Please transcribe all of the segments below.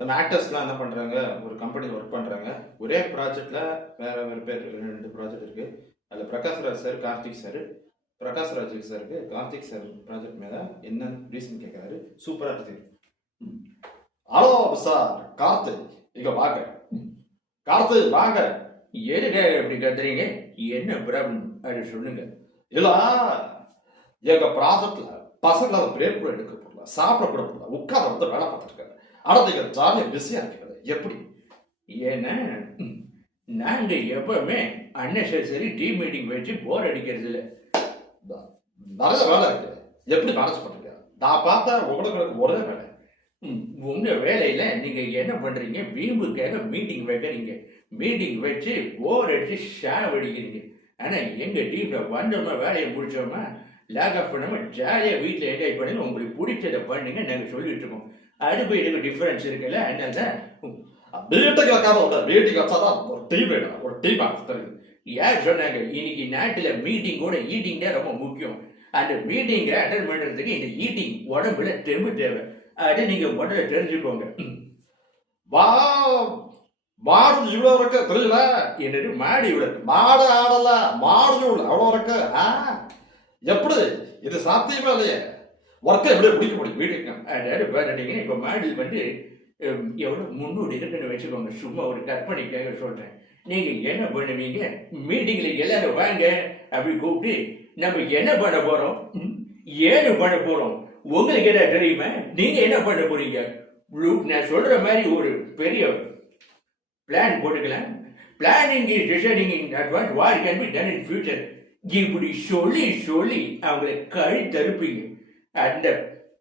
நம்ம ஆக்டர்ஸ்லாம் என்ன பண்ணுறாங்க, ஒரு கம்பெனியில் ஒர்க் பண்ணுறாங்க. ஒரே ப்ராஜெக்ட்டில் வேறு வேறு பேர் 2 ப்ராஜெக்ட் இருக்குது. அதில் பிரகாஷ் ராஜ் சார், கார்த்திக் சார். பிரகாஷ் ராஜ் சாருக்கு கார்த்திக் சார் ப்ராஜெக்ட் மேலே என்ன ரீசன் கேட்குறாரு. சூப்பராக இருக்குது. ஹலோ சார் கார்த்திக், இங்கே வாங்க. கார்த்திக் வாங்க. எதுக்கு இப்படி கத்துறீங்க? என்ன ப்ராப்ளம் அப்படின்னு சொல்லுங்க. இல்லை, எங்கள் ப்ராஜெக்டில் பசங்களால் பிரேக் கூட எடுக்க போடல, சாப்பிட கூட போடல, உட்கார வந்து வேலை பார்த்துட்டு இருக்காங்க. ஆனால் நீங்கள் ஜாலியாக பிஸியாக இருக்கிறது எப்படி? ஏன்னா நாங்கள் எப்பவுமே அன்னெசரி டீம் மீட்டிங் வச்சு போர் அடிக்கிறது இல்லை. நிறைய வேலை இருக்கு, எப்படி மேனேஜ் பண்ணுறீங்க? நான் பார்த்தா உங்களுக்கு ஒரே வேலை. உங்கள் வேலையில் நீங்கள் என்ன பண்ணுறீங்க? வீம்புக்காக மீட்டிங் வைக்கிறீங்க, மீட்டிங் வச்சு போர் அடிச்சு ஷேவ் அடிக்கிறீங்க. ஆனால் எங்கள் டீமில் வந்தோமா, வேலையை முடிச்சோமா, லேக் ஆஃப் பண்ணாமல் ஜாலியாக வீட்டில் என்ஜாய் பண்ணுங்க, உங்களுக்கு பிடிச்சதை பண்ணுங்க நாங்கள் சொல்லிட்டு இருக்கோம். அதுக்கு இதுக்கு டிஃபரன்ஸ் இருக்குல்ல. அதனால தான் மீட்டிங் வைக்காம மீட்டிங் வச்சாதான் ஒரு டீம் வேணும், ஒரு டீம் தெரியுது. யார் சொன்னாங்க? இன்னைக்கு நாட்டில் மீட்டிங் கூட ஈட்டிங் தான் ரொம்ப முக்கியம். அந்த மீட்டிங்கை அட்டன் பண்ணுறதுக்கு இந்த ஈட்டிங் உடம்புல தெம்பு தேவை. அதை நீங்கள் முதல்ல தெரிஞ்சுக்கோங்க. வா மாடு இவ்வளோ இருக்கு தெரியல. என்னது மாடு இவ்வளோ? மாடு ஆடல, மாடு அவ்வளோ இருக்கு. எப்படி இது சாத்தியமே இல்லையே? ஒர்க்கை எப்படி பிடிக்க முடியும் வீட்டுக்கு? அதாவது பார்த்துட்டீங்கன்னா இப்போ மாடல் வந்து எவ்வளோ 300 இருக்குன்னு வச்சுக்கோங்க. சும்மா ஒரு கற்பனைக்காக சொல்கிறேன். நீங்கள் என்ன பண்ணுவீங்க? மீட்டிங்கில் எல்லாரும் வாங்க அப்படி கூப்பிட்டு நம்ம என்ன பண்ண போகிறோம், ஏன்னு பண்ண போகிறோம், உங்களுக்கு என்ன தெரியுமா, நீங்கள் என்ன பண்ண போறீங்க, நான் சொல்கிற மாதிரி ஒரு பெரிய பிளான் போட்டுக்கலாம். Planning is deciding in advance what can be done in future. இப்படி சொல்லி சொல்லி அவங்களை கழி தருப்பீங்க. அந்த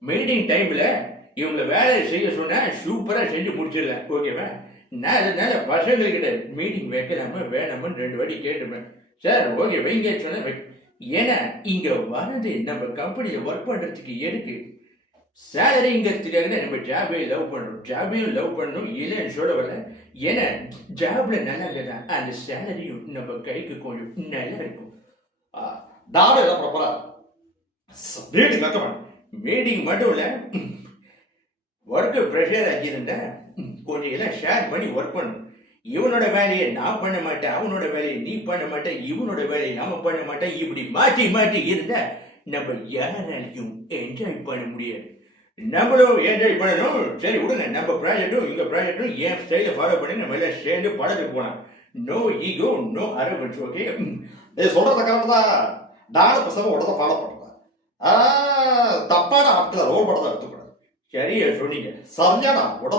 மீட்டிங் டைமில் இவங்களை வேலையை செய்ய சொன்னால் சூப்பராக செஞ்சு முடிச்சிடலாம். ஓகேவா? நான் அதனால பசங்கள்கிட்ட மீட்டிங் வைக்கலாமா வேணாமான்னு 2 வாட்டி கேட்டுப்பேன். சார் ஓகே வைங்க சொன்ன. ஏன்னா இங்கே வரது நம்ம கம்பெனியில் ஒர்க் பண்ணுறதுக்கு எதுக்கு? சேலரிங்கிறதுக்காக தான் நம்ம ஜாபையும் லவ் பண்ணுறோம், ஜாபையும் லவ் பண்ணணும் இல்லைன்னு சொல்ல வரல. ஏன்னா ஜாப்ல நல்லா இல்லைன்னா அந்த சேலரியும் நம்ம கைக்கு கொஞ்சம் நல்லா இருக்கும். நானும் எல்லாம் ப்ராப்பரா மீட்டிங் வைக்க மாட்டேன். மீட்டிங் மட்டும் இல்லை, ஒர்க்கு ப்ரெஷர் ஆகியிருந்தா கொஞ்சம் எல்லாம் ஷேர் பண்ணி ஒர்க் பண்ணணும். இவனோட வேலையை நான் பண்ண மாட்டேன், அவனோட வேலையை நீ பண்ண மாட்டேன், இவனோட வேலையை நாம பண்ண மாட்டேன். இப்படி மாற்றி மாற்றி இருந்தா நம்ம யாராலையும் என்ஜாய் பண்ண முடியாது. நம்மளும் என்ஜாய் பண்ணணும். சரி விடுங்க, நம்ம ப்ராஜெக்டும் இங்கே ப்ராஜெக்டும் என் ஸ்டைலை ஃபாலோ பண்ணி நம்ம எல்லாம் சேர்ந்து படத்துக்கு போகலாம். No ego, no arrogance. Okay, நீ சொல்றத கரெக்ட் தான். நானும் பசங்க உடனே ஃபாலோ பண்ணுறேன். தப்பான ஆட்களை ரோல் படத்தை எடுத்துக்கூடாது. சரியா சொன்னீங்க. சரியான உடனே